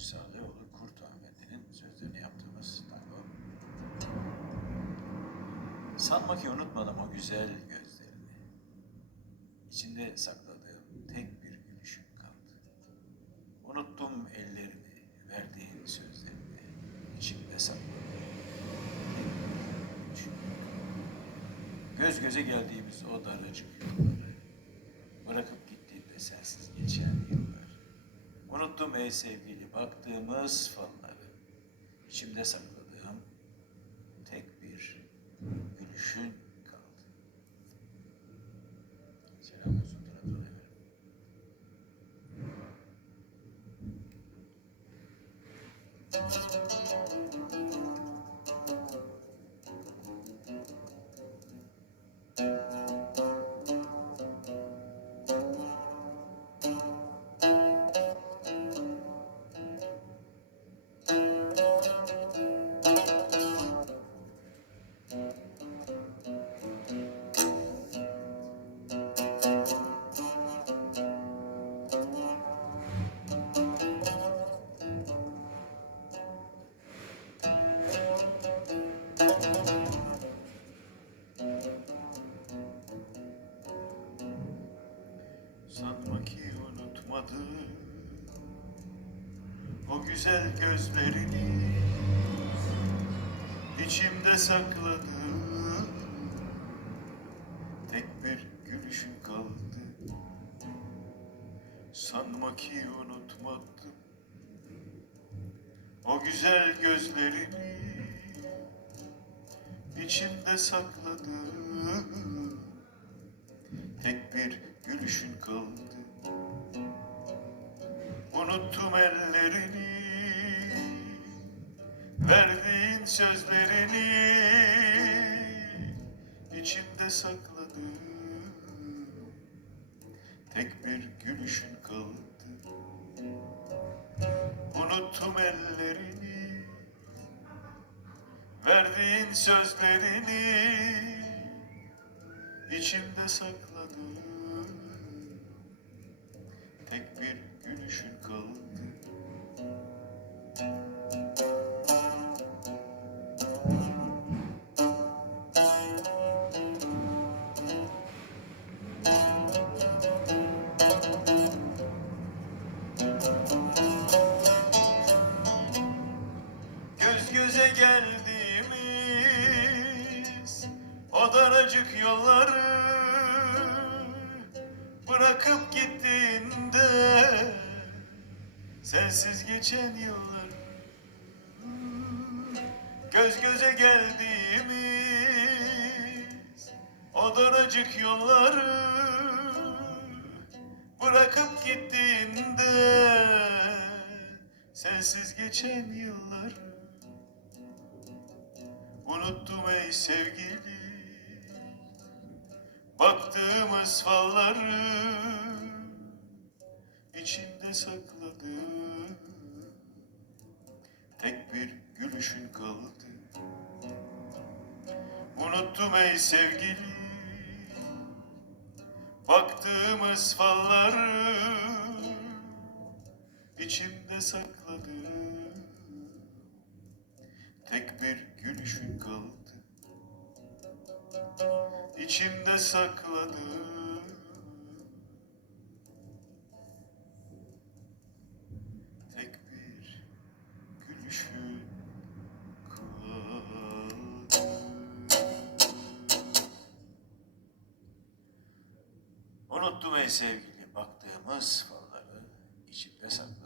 Hacı Sağlıoğlu Kurt Ahmet'in sözlerini yaptığımız tango. Sanma ki unutmadım o güzel gözlerini. İçinde sakladığım tek bir gülüşün kaldı. Unuttum ellerini, verdiğin sözlerini. İçimde sakladığım. Göz göze geldiğimiz o daracık yolları. Bırakıp gittiğinde yıllar. Unuttum ey sevgili baktığımız falları. İçimde sakladığım tek bir gülüşün kaldı. Selam olsun Trabzon efendim. Sanma ki unutmadım o güzel gözlerini içimde sakladım tek bir gülüşün kaldı. Sanma ki unutmadım. O güzel gözlerini içimde sakladım tek bir gülüşün kaldı. Unuttum ellerini. Verdiğin sözlerini. İçimde sakladım. Tek bir gülüşün kaldı. Unuttum ellerini. Verdiğin sözlerini. İçimde sakladım Tek bir gülüşün kaldı Göz göze geldiğimiz o daracık yolları bırakıp sensiz geçen yıllar. Göz göze geldiğimiz o daracık yolları bırakıp gittiğinde sensiz geçen yıllar. Unuttum ey sevgili baktığımız falları içimde sakladım. Tek bir gülüşün kaldı. Unuttum ey sevgili baktığımız falları içimde sakladım. Tek bir gülüşün kaldı. İçimde sakladım Unuttum ey sevgili baktığımız falları içimde sakladım